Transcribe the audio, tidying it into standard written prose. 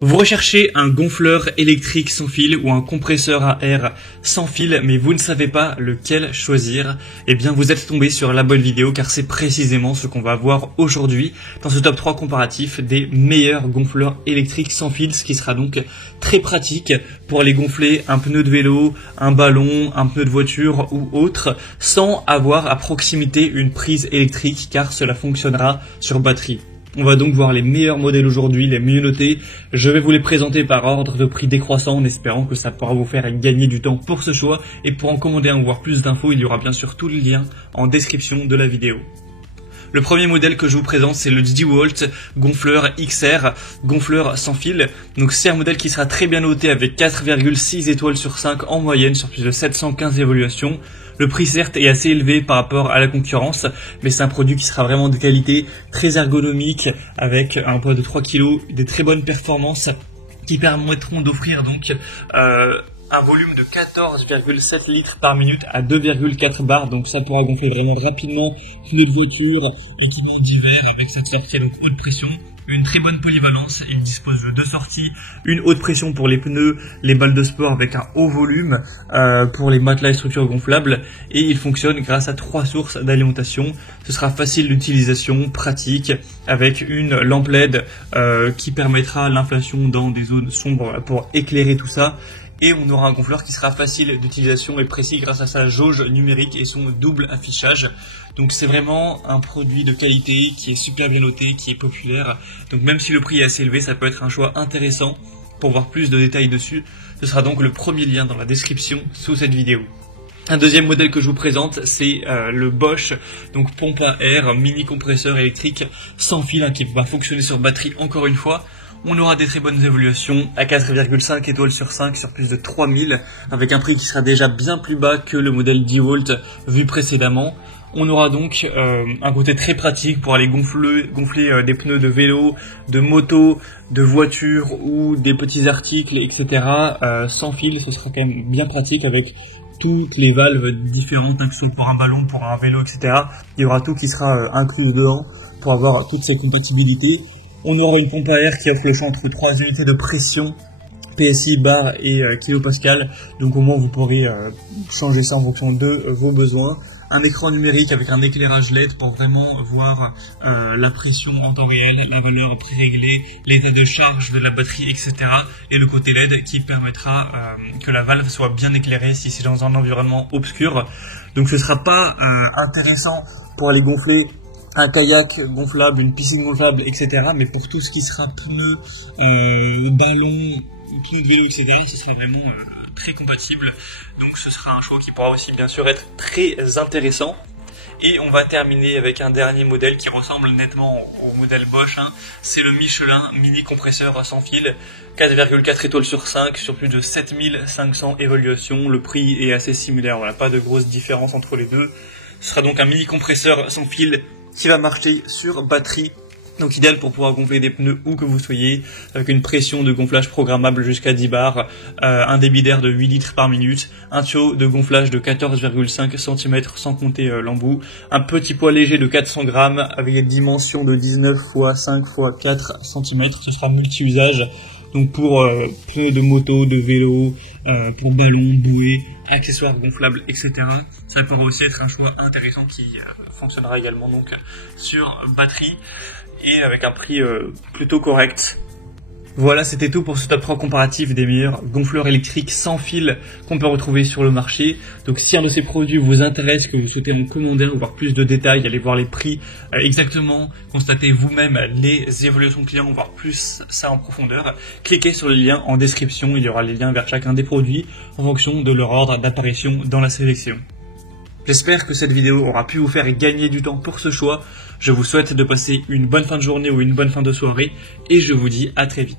Vous recherchez un gonfleur électrique sans fil ou un compresseur à air sans fil, mais vous ne savez pas lequel choisir. Eh bien, vous êtes tombé sur la bonne vidéo car c'est précisément ce qu'on va voir aujourd'hui dans ce top 3 comparatif des meilleurs gonfleurs électriques sans fil, ce qui sera donc très pratique pour aller gonfler un pneu de vélo, un ballon, un pneu de voiture ou autre sans avoir à proximité une prise électrique car cela fonctionnera sur batterie. On va donc voir les meilleurs modèles aujourd'hui, les mieux notés. Je vais vous les présenter par ordre de prix décroissant en espérant que ça pourra vous faire gagner du temps pour ce choix. Et pour en commander un ou voir plus d'infos, il y aura bien sûr tous les liens en description de la vidéo. Le premier modèle que je vous présente, c'est le DeWalt gonfleur XR, gonfleur sans fil. Donc c'est un modèle qui sera très bien noté avec 4,6 étoiles sur 5 en moyenne sur plus de 715 évaluations. Le prix certes est assez élevé par rapport à la concurrence, mais c'est un produit qui sera vraiment de qualité, très ergonomique, avec un poids de 3 kg, des très bonnes performances qui permettront d'offrir donc un volume de 14,7 litres par minute à 2,4 bars, donc ça pourra gonfler vraiment rapidement pneus de voiture, équipements divers avec cette sortie donc haute pression. Une très bonne polyvalence, il dispose de deux sorties, une haute pression pour les pneus, les balles de sport avec un haut volume pour les matelas et structures gonflables, et il fonctionne grâce à 3 sources d'alimentation. Ce sera facile d'utilisation, pratique, avec une lampe LED qui permettra l'inflation dans des zones sombres pour éclairer tout ça. Et on aura un gonfleur qui sera facile d'utilisation et précis grâce à sa jauge numérique et son double affichage. Donc c'est vraiment un produit de qualité qui est super bien noté, qui est populaire. Donc même si le prix est assez élevé, ça peut être un choix intéressant. Pour voir plus de détails dessus, ce sera donc le premier lien dans la description sous cette vidéo. Un deuxième modèle que je vous présente, c'est le Bosch, donc pompe à air, mini compresseur électrique sans fil qui va fonctionner sur batterie encore une fois. On aura des très bonnes évaluations à 4,5 étoiles sur 5 sur plus de 3000 avec un prix qui sera déjà bien plus bas que le modèle DeWalt vu précédemment. On aura donc un côté très pratique pour aller gonfler des pneus de vélo, de moto, de voiture ou des petits articles, etc. Sans fil, ce sera quand même bien pratique avec toutes les valves différentes, que ce soit pour un ballon, pour un vélo, etc. Il y aura tout qui sera inclus dedans pour avoir toutes ces compatibilités. On aura une pompe à air qui offre le choix entre 3 unités de pression, PSI, bar et kilopascal. Donc au moins vous pourrez changer ça en fonction de vos besoins. Un écran numérique avec un éclairage LED pour vraiment voir la pression en temps réel, la valeur préréglée, l'état de charge de la batterie, etc. Et le côté LED qui permettra que la valve soit bien éclairée si c'est dans un environnement obscur. Donc ce sera pas intéressant pour aller gonfler un kayak gonflable, une piscine gonflable, etc. Mais pour tout ce qui sera pneus, ballons, pneus de vélo, etc., ce serait vraiment très compatible. Donc ce sera un choix qui pourra aussi bien sûr être très intéressant. Et on va terminer avec un dernier modèle qui ressemble nettement au modèle Bosch. C'est le Michelin mini compresseur sans fil, 4,4 étoiles sur 5 sur plus de 7500 évaluations. Le prix est assez similaire, voilà, pas de grosse différence entre les deux. Ce sera donc un mini compresseur sans fil qui va marcher sur batterie, donc idéal pour pouvoir gonfler des pneus où que vous soyez, avec une pression de gonflage programmable jusqu'à 10 bars, un débit d'air de 8 litres par minute, un tuyau de gonflage de 14,5 cm sans compter l'embout, un petit poids léger de 400 grammes avec des dimensions de 19 x 5 x 4 cm, ce sera multi-usage. Donc pour pneus de moto, de vélo, pour ballon, bouée, accessoires gonflables, etc. Ça pourra aussi être un choix intéressant qui fonctionnera également donc sur batterie et avec un prix plutôt correct. Voilà, c'était tout pour ce top 3 comparatif des meilleurs gonfleurs électriques sans fil qu'on peut retrouver sur le marché. Donc si un de ces produits vous intéresse, que vous souhaitez en commander ou voir plus de détails, allez voir les prix exactement, constatez vous-même les évaluations clients, voir plus ça en profondeur, cliquez sur le lien en description, il y aura les liens vers chacun des produits en fonction de leur ordre d'apparition dans la sélection. J'espère que cette vidéo aura pu vous faire gagner du temps pour ce choix. Je vous souhaite de passer une bonne fin de journée ou une bonne fin de soirée et je vous dis à très vite.